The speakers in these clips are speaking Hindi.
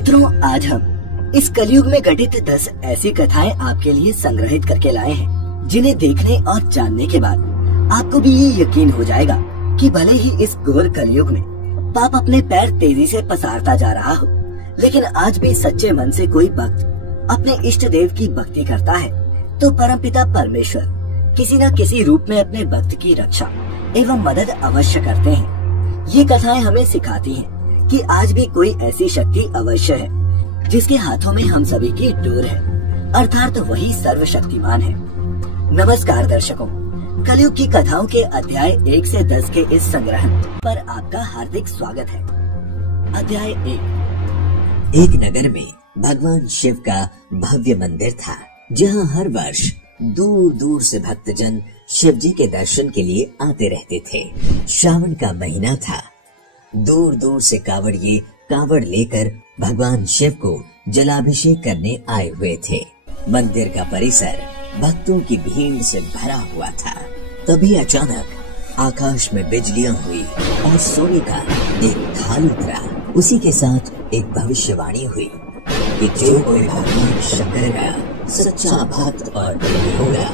मित्रों, आज हम इस कलयुग में घटित 10 ऐसी कथाएं आपके लिए संग्रहित करके लाए हैं, जिन्हें देखने और जानने के बाद आपको भी ये यकीन हो जाएगा कि भले ही इस घोर कलयुग में पाप अपने पैर तेजी से पसारता जा रहा हो, लेकिन आज भी सच्चे मन से कोई भक्त अपने इष्ट देव की भक्ति करता है तो परमपिता परमेश्वर किसी न किसी रूप में अपने भक्त की रक्षा एवं मदद अवश्य करते हैं। ये कथाएं हमें सिखाती हैं कि आज भी कोई ऐसी शक्ति अवश्य है जिसके हाथों में हम सभी की डोर है, अर्थात वही सर्वशक्तिमान है। नमस्कार दर्शकों, कलयुग की कथाओं के अध्याय 1 से 10 के इस संग्रह पर आपका हार्दिक स्वागत है। अध्याय 1। एक नगर में भगवान शिव का भव्य मंदिर था, जहाँ हर वर्ष दूर दूर से भक्तजन शिव जी के दर्शन के लिए आते रहते थे। श्रावण का महीना था। दूर दूर से कांवड़िए कांवड़ लेकर भगवान शिव को जलाभिषेक करने आए हुए थे। मंदिर का परिसर भक्तों की भीड़ से भरा हुआ था। तभी अचानक आकाश में बिजलियां हुई और सोने का एक थाल उतरा। उसी के साथ एक भविष्यवाणी हुई कि जो कोई भगवान शंकर का सच्चा भक्त और प्रेमी होगा,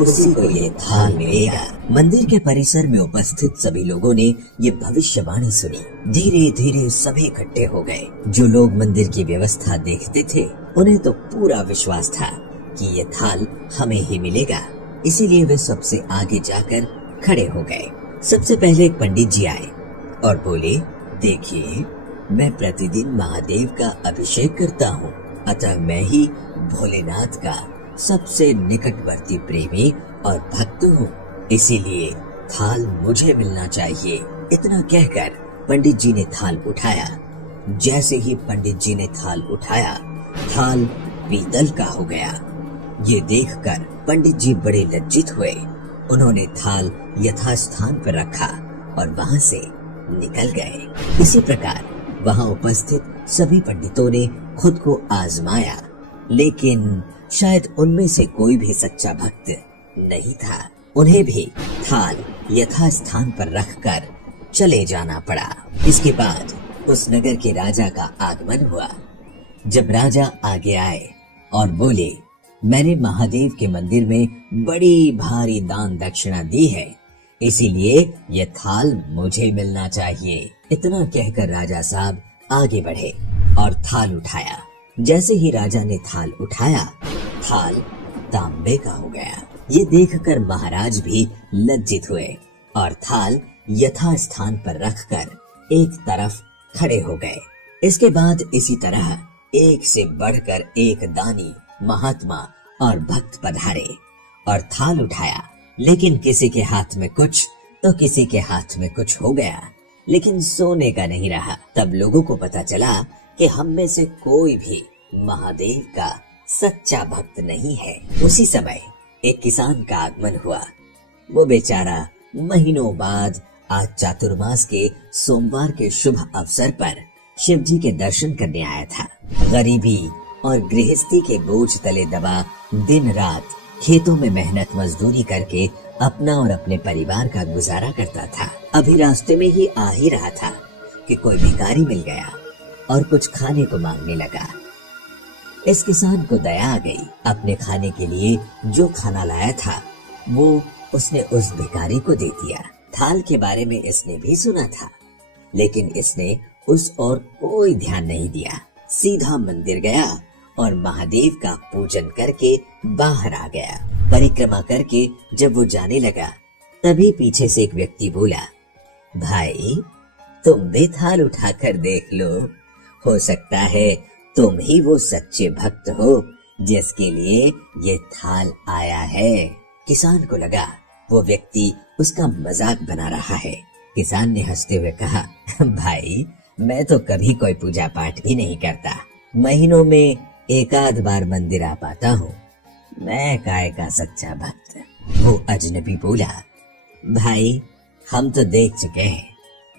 उसी को ये थाल मिलेगा। मंदिर के परिसर में उपस्थित सभी लोगों ने ये भविष्यवाणी सुनी। धीरे धीरे सभी इकट्ठे हो गए। जो लोग मंदिर की व्यवस्था देखते थे, उन्हें तो पूरा विश्वास था कि ये थाल हमें ही मिलेगा। इसीलिए वे सबसे आगे जाकर खड़े हो गए। सबसे पहले एक पंडित जी आए और बोले, देखिए, मैं प्रतिदिन महादेव का अभिषेक करता हूँ, अतः मैं ही भोलेनाथ का सबसे निकटवर्ती प्रेमी और भक्त हूँ, इसीलिए थाल मुझे मिलना चाहिए। इतना कहकर पंडित जी ने थाल उठाया। जैसे ही पंडित जी ने थाल उठाया, थाल पीतल का हो गया। ये देखकर पंडित जी बड़े लज्जित हुए। उन्होंने थाल यथास्थान पर रखा और वहाँ से निकल गए। इसी प्रकार वहाँ उपस्थित सभी पंडितों ने खुद को आजमाया, लेकिन शायद उनमें से कोई भी सच्चा भक्त नहीं था। उन्हें भी थाल यथास्थान पर रखकर चले जाना पड़ा। इसके बाद उस नगर के राजा का आगमन हुआ। जब राजा आगे आए और बोले, मैंने महादेव के मंदिर में बड़ी भारी दान दक्षिणा दी है, इसीलिए ये थाल मुझे मिलना चाहिए। इतना कहकर राजा साहब आगे बढ़े और थाल उठाया। जैसे ही राजा ने थाल उठाया, थाल तांबे का हो गया। ये देखकर महाराज भी लज्जित हुए और थाल यथास्थान पर रखकर एक तरफ खड़े हो गए। इसके बाद इसी तरह एक से बढ़कर एक दानी, महात्मा और भक्त पधारे और थाल उठाया, लेकिन किसी के हाथ में कुछ तो किसी के हाथ में कुछ हो गया, लेकिन सोने का नहीं रहा। तब लोगों को पता चला कि हम में से कोई भी महादेव का सच्चा भक्त नहीं है। उसी समय एक किसान का आगमन हुआ। वो बेचारा महीनों बाद आज चातुर्मास के सोमवार के शुभ अवसर पर शिव जी के दर्शन करने आया था। गरीबी और गृहस्थी के बोझ तले दबा दिन रात खेतों में मेहनत मजदूरी करके अपना और अपने परिवार का गुजारा करता था। अभी रास्ते में ही आ ही रहा था कि कोई भिखारी मिल गया और कुछ खाने को मांगने लगा। इस किसान को दया आ गई। अपने खाने के लिए जो खाना लाया था, वो उसने उस भिखारी को दे दिया। थाल के बारे में इसने भी सुना था, लेकिन इसने उस और कोई ध्यान नहीं दिया। सीधा मंदिर गया और महादेव का पूजन करके बाहर आ गया। परिक्रमा करके जब वो जाने लगा, तभी पीछे से एक व्यक्ति बोला, भाई, तुम भी थाल उठाकर देख लो, हो सकता है तुम ही वो सच्चे भक्त हो जिसके लिए ये थाल आया है। किसान को लगा वो व्यक्ति उसका मजाक बना रहा है। किसान ने हंसते हुए कहा, भाई, मैं तो कभी कोई पूजा पाठ भी नहीं करता, महीनों में एक आध बार मंदिर आ पाता हूँ, मैं काय का सच्चा भक्त। वो अजनबी बोला, भाई, हम तो देख चुके हैं,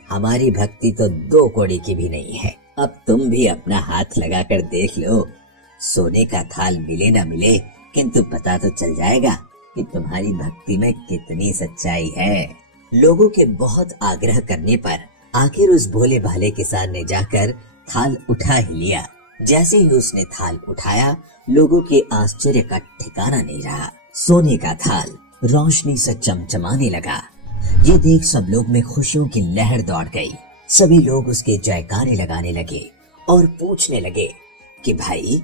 हमारी भक्ति तो 2 कौड़ी की भी नहीं है। अब तुम भी अपना हाथ लगाकर देख लो। सोने का थाल मिले ना मिले, किंतु पता तो चल जाएगा कि तुम्हारी भक्ति में कितनी सच्चाई है। लोगों के बहुत आग्रह करने पर आखिर उस भोले भाले किसान ने जाकर थाल उठा ही लिया जैसे ही उसने थाल उठाया, लोगों के आश्चर्य का ठिकाना नहीं रहा। सोने का थाल रोशनी से चमचमाने लगा। ये देख सब लोग में खुशियों की लहर दौड़ गई। सभी लोग उसके जयकारे लगाने लगे और पूछने लगे कि भाई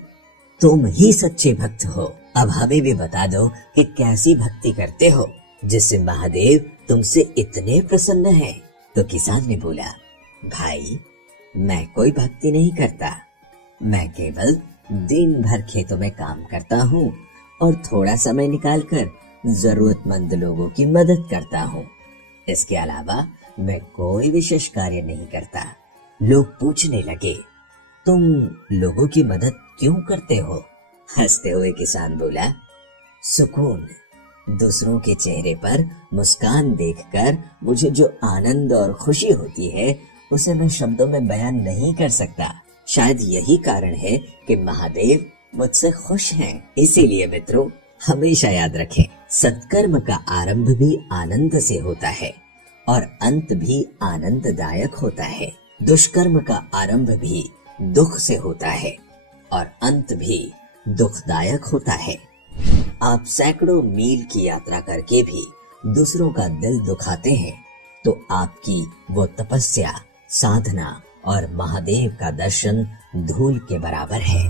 तुम ही सच्चे भक्त हो, अब हमें भी बता दो कि कैसी भक्ति करते हो जिससे महादेव तुमसे इतने प्रसन्न है। तो किसान ने बोला, भाई मैं कोई भक्ति नहीं करता, मैं केवल दिन भर खेतों में काम करता हूँ और थोड़ा समय निकालकर जरूरतमंद लोगों की मदद करता हूँ। इसके अलावा मैं कोई विशेष कार्य नहीं करता। लोग पूछने लगे, तुम लोगों की मदद क्यों करते हो? हंसते हुए किसान बोला, सुकून, दूसरों के चेहरे पर मुस्कान देखकर मुझे जो आनंद और खुशी होती है उसे मैं शब्दों में बयान नहीं कर सकता। शायद यही कारण है कि महादेव मुझसे खुश हैं। इसीलिए मित्रों, हमेशा याद रखें, सत्कर्म का आरंभ भी आनंद से होता है और अंत भी आनंददायक होता है। दुष्कर्म का आरंभ भी दुख से होता है और अंत भी दुखदायक होता है। आप सैकड़ों मील की यात्रा करके भी दूसरों का दिल दुखाते हैं तो आपकी वो तपस्या, साधना और महादेव का दर्शन धूल के बराबर है।